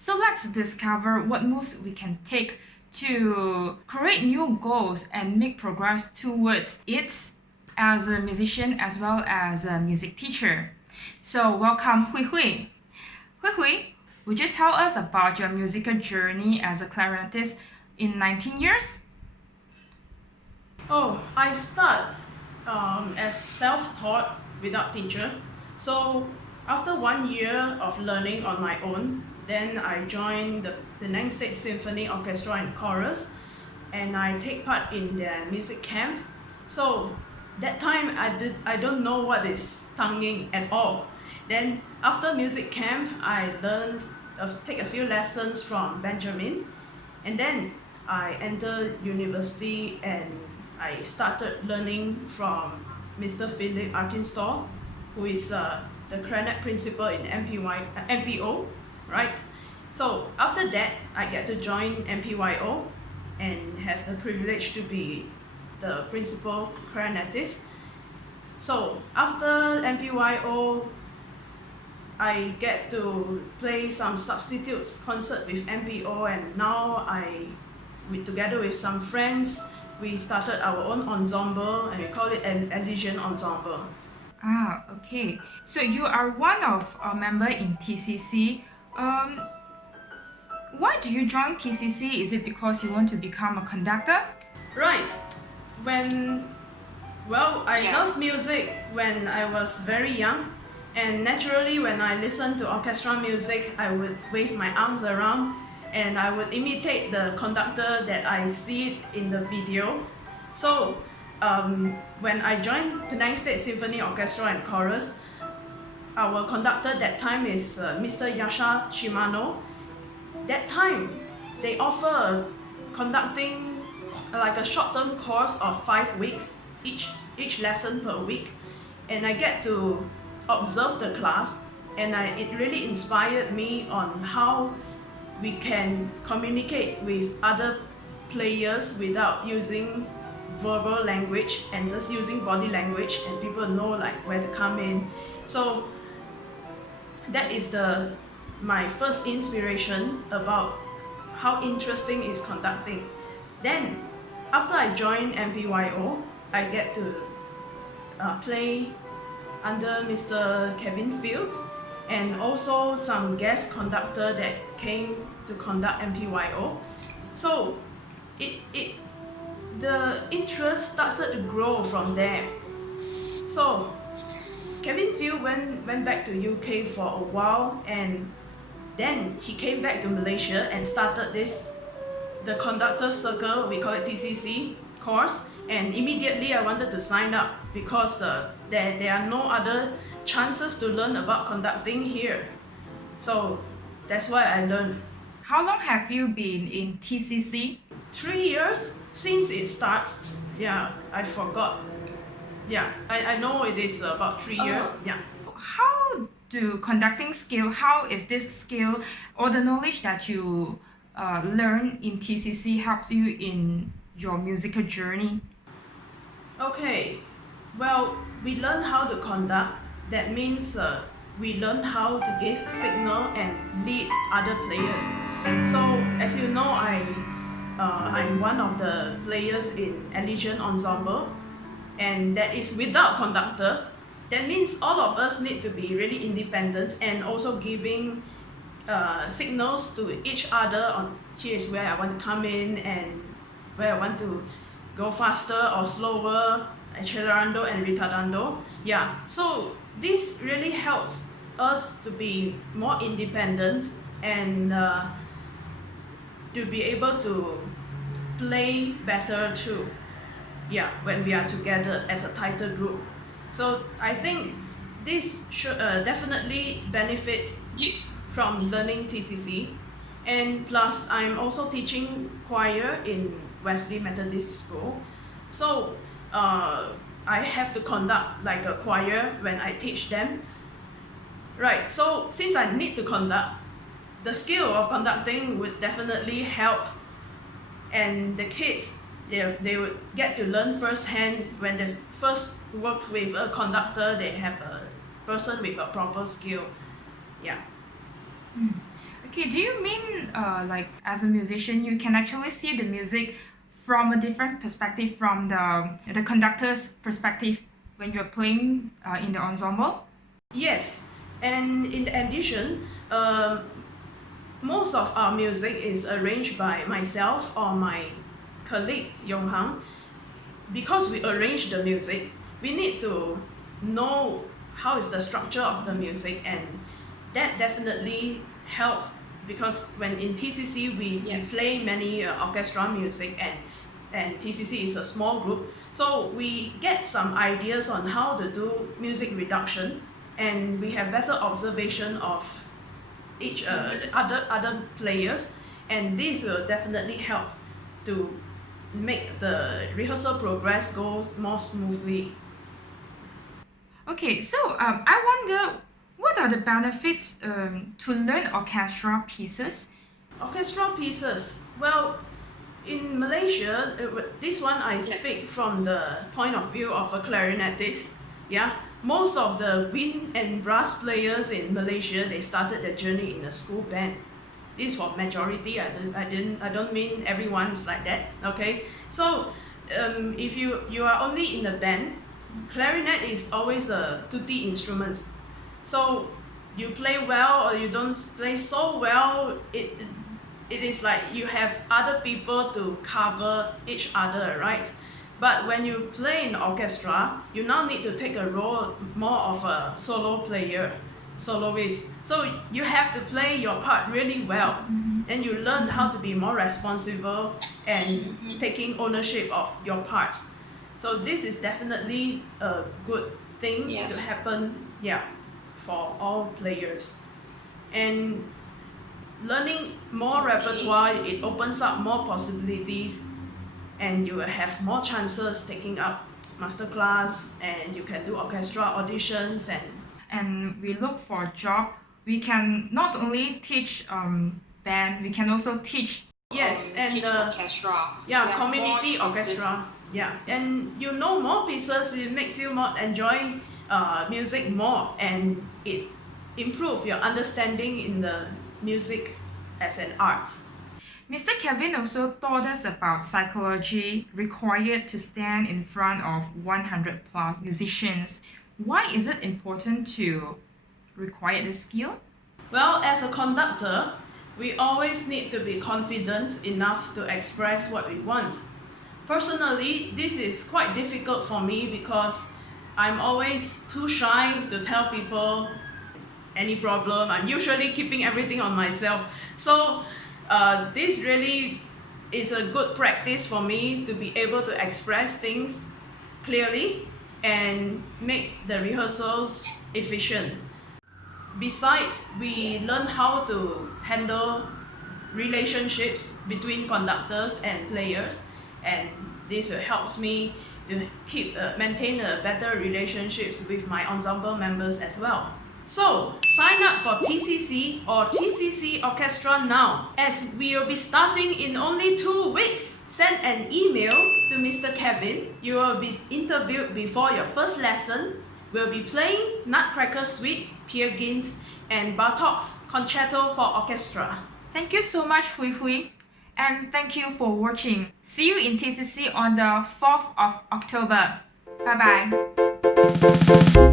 So let's discover what moves we can take to create new goals and make progress towards it as a musician as well as a music teacher. So welcome Hui Hui. Hui Hui, would you tell us about your musical journey as a clarinetist in 19 years? Oh, I start as self-taught without teacher. So after 1 year of learning on my own, then I joined the Penang State Symphony Orchestra and Chorus, and I take part in their music camp. So that time I don't know what is tonguing at all. Then after music camp, I learned take a few lessons from Benjamin, and then I entered university and I started learning from Mr. Philip Arkinstall, who is the clarinet principal in MPYO, right? So after that, I get to join MPYO and have the privilege to be the principal clarinetist. So after MPYO, I get to play some substitutes concert with MPO, and now together with some friends, we started our own ensemble and we call it an Elysian ensemble. Ah, okay. So you are one of a member in TCC. Why do you join TCC? Is it because you want to become a conductor? Right. I love music when I was very young, and naturally when I listen to orchestra music, I would wave my arms around and I would imitate the conductor that I see in the video. So when I joined Penang State Symphony Orchestra and Chorus, our conductor that time is Mr. Yasha Shimano. That time, they offer conducting like a short-term course of 5 weeks, each lesson per week, and I get to observe the class, and it really inspired me on how we can communicate with other players without using verbal language and just using body language, and people know like where to come in. So that is my first inspiration about how interesting is conducting. Then after I joined MPYO, I get to play under Mr. Kevin Field, and also some guest conductor that came to conduct MPYO. So the interest started to grow from there. So Kevin Field went back to UK for a while, and then he came back to Malaysia and started the Conductor Circle, we call it TCC course, and immediately I wanted to sign up because there are no other chances to learn about conducting here. So that's why I learned. How long have you been in TCC? 3 years since it starts. Yeah, I forgot. Yeah, I know it is about 3 years. Yeah. How is this skill or the knowledge that you learn in TCC helps you in your musical journey? Okay, well, we learn how to conduct. That means we learn how to give signal and lead other players. So as you know, I'm one of the players in Elysian ensemble, and that is without conductor. That means all of us need to be really independent and also giving signals to each other on here's where I want to come in and where I want to go faster or slower, accelerando and retardando. Yeah, so this really helps us to be more independent and to be able to play better too. Yeah, when we are together as a tighter group. So I think this should definitely benefits from learning TCC, and plus I'm also teaching choir in Wesley Methodist School. So I have to conduct like a choir when I teach them. Right, so since I need to conduct, the skill of conducting would definitely help, and the kids, they would get to learn firsthand. When they first work with a conductor, they have a person with a proper skill. Yeah. Okay, do you mean like as a musician, you can actually see the music from a different perspective from the conductor's perspective when you're playing in the ensemble? Yes, and in addition, most of our music is arranged by myself or my colleague Yong Hang. Because we arrange the music, we need to know how is the structure of the music, and that definitely helps because when in TCC we play many orchestra music, and TCC is a small group, so we get some ideas on how to do music reduction, and we have better observation of each other players, and this will definitely help to make the rehearsal progress go more smoothly. Okay, so I wonder what are the benefits to learn orchestra pieces? Orchestra pieces. Well, in Malaysia, this one I speak from the point of view of a clarinetist. Yeah, most of the wind and brass players in Malaysia, they started their journey in a school band. This for majority. I don't mean everyone's like that. Okay, so if you are only in a band, clarinet is always a tutti instrument. So you play well or you don't play so well, it is like you have other people to cover each other, right? But when you play in orchestra, you now need to take a role more of a solo player, soloist. So you have to play your part really well, and you learn how to be more responsible and taking ownership of your parts. So this is definitely a good thing to happen, for all players. And learning more repertoire, it opens up more possibilities, and you will have more chances taking up masterclass, and you can do orchestra auditions. And we look for a job, we can not only teach band, we can also teach and orchestra. community orchestra. Yeah, and you know more pieces, it makes you more enjoy music more, and it improve your understanding in the music as an art. Mr. Kevin also taught us about psychology required to stand in front of 100 plus musicians. Why is it important to require this skill? Well, as a conductor, we always need to be confident enough to express what we want. Personally, this is quite difficult for me because I'm always too shy to tell people any problem. I'm usually keeping everything on myself. So this really is a good practice for me to be able to express things clearly and make the rehearsals efficient. Besides, we learn how to handle relationships between conductors and players, and this will help me to maintain a better relationships with my ensemble members as well. So sign up for TCC or TCC Orchestra now, as we will be starting in only 2 weeks. Send an email to Mr. Kevin. You will be interviewed before your first lesson. We'll be playing Nutcracker Suite, Peer Gynt, and Bartok's Concerto for Orchestra. Thank you so much, Hui Hui, and thank you for watching. See you in TCC on the 4th of October. Bye bye.